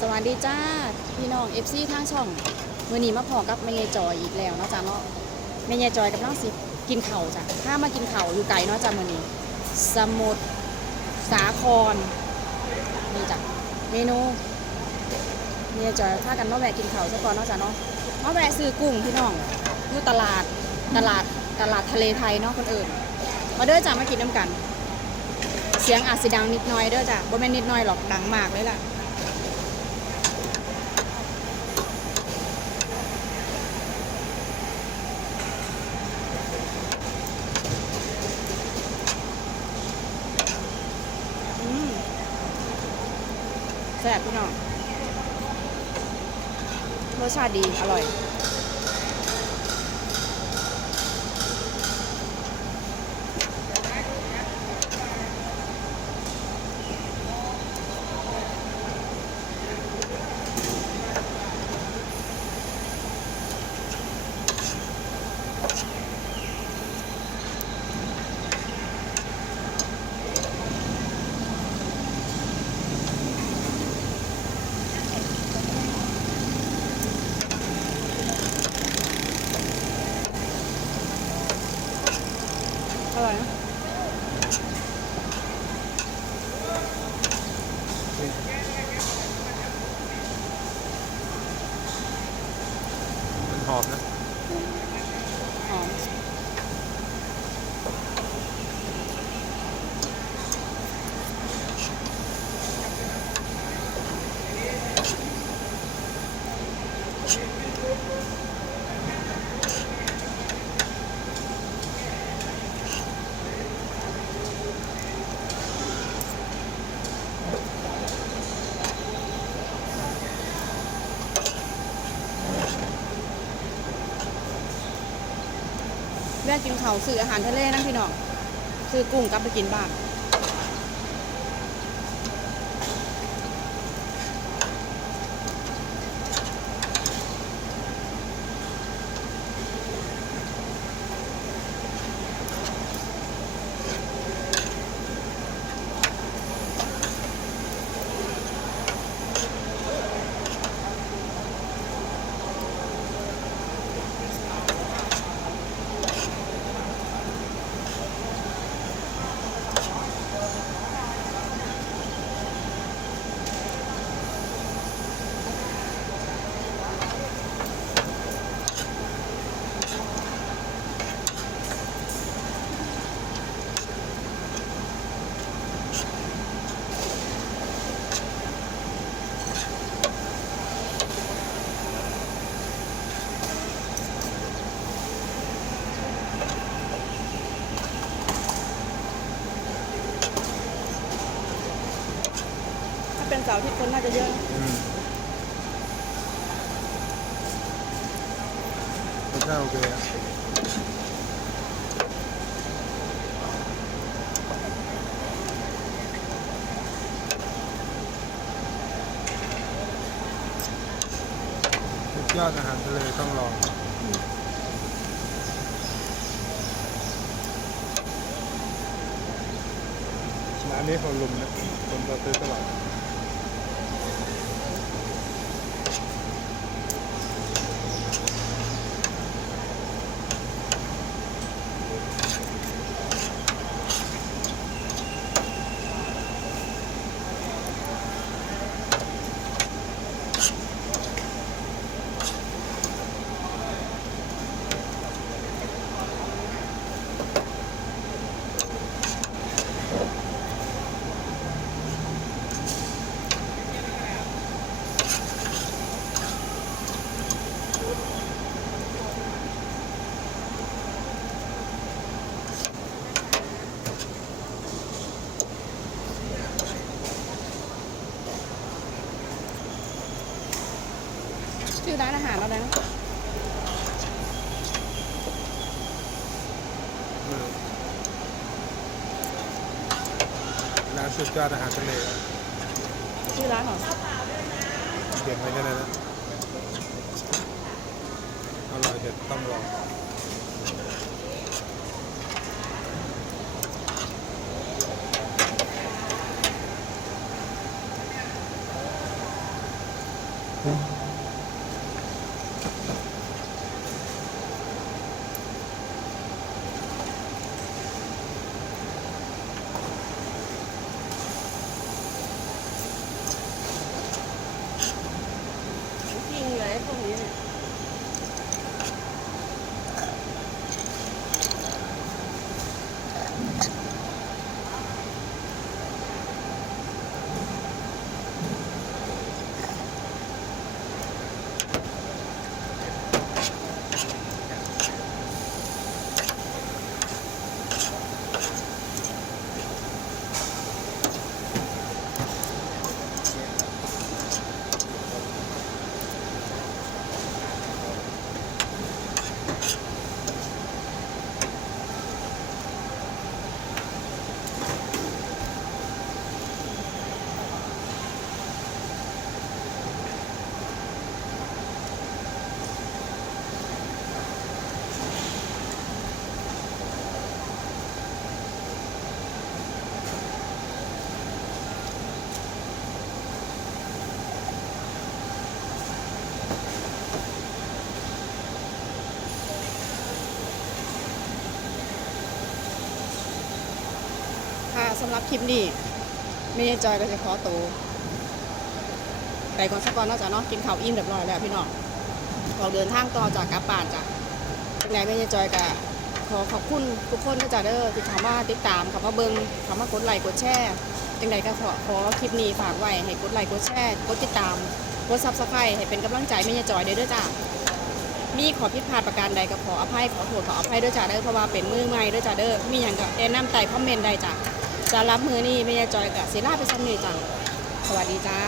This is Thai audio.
สวัสดีจ้าพี่น้องเอฟซีทางช่องมื้อนี้มาพอกับแม่ยายจอยอีกแล้วเนาะจ้าเนาะแม่ยายจอยกับน้องสิกินเข่าวจ้ะถ้ามากินเข่าวอยู่ไกลเนาะจ้ามื้อนี้สมุทรสาครนี่จ้ะเมนูแม่ยายจอยถ้ากันมาแวะกินเข่าวซะก่อนเนาะจ้าเนาะมาแวะซื้อกุ้งพี่น้องอยู่ตลาดทะเลไทยเนาะคนอื่นมาเด้อจ้ามากินน้ำกันเสียงอาจสิดังนิดหน่อยเด้อจ้ะบ่แม่นนิดหน่อยหรอกดังมากเลยล่ะแซ่บพี่น้องรสชาติดีอร่อยอร่อยนะมันหอมนะหอมเลือกกินเขาวซื้ออาหารทะเลนั่นพี่น้องซื้อกุ้งกลับไปกินบ้านถ้าเป็นเสาร์อาที่คนน่าจะเยอะนะรสชาติโอเคอะสุดยอดอาหารทะเลต้องลองร้านนี้คนลุมนะคนมาซื้อตลอดชื่อร้านอาหารแล้วนะร้านสุดยอดอาหารทะเลอะ ชื่อร้านเหรอเก่งไปแค่นั้นนะอร่อยเด็ดต้องลอง จริงเลยพวกนี้เนี่ยค่ะสำหรับคลิปนี้แม่ยายจอยก็จะขอตัวไปก่อนสักก่อนเนาะจ้ะเนาะกินข้าวอิ่มเรียบร้อยแล้วพี่น้องออกเดินทางต่อจากกลับบ้านจ้ะเป็นไงแม่ยายจอยก็ขอขอบคุณทุกคนนะจ้ะเด้อที่เข้ามาติดตามเข้ามาเบิ่งเข้ามากดไลค์กดแชร์จังใดก็ขอคลิปนี้ฝากไว้ให้กดไลค์กดแชร์กดติดตามกด Subscribe ให้เป็นกำลังใจแม่ยายจอยเด้อจ้ะมีขอผิดพลาดประการใดก็ขออภัยขอโทษขออภัยเด้อจ้ะเด้อเพราะว่าเป็นมือใหม่เด้อจ้ะเด้อมีหยังก็แนะนำใต้คอมเมนต์ได้จ้ะสำหรับมือนี้แม่ยายจอยกับศิลาไปซ้ำนี่จ้ะสวัสดีจ้า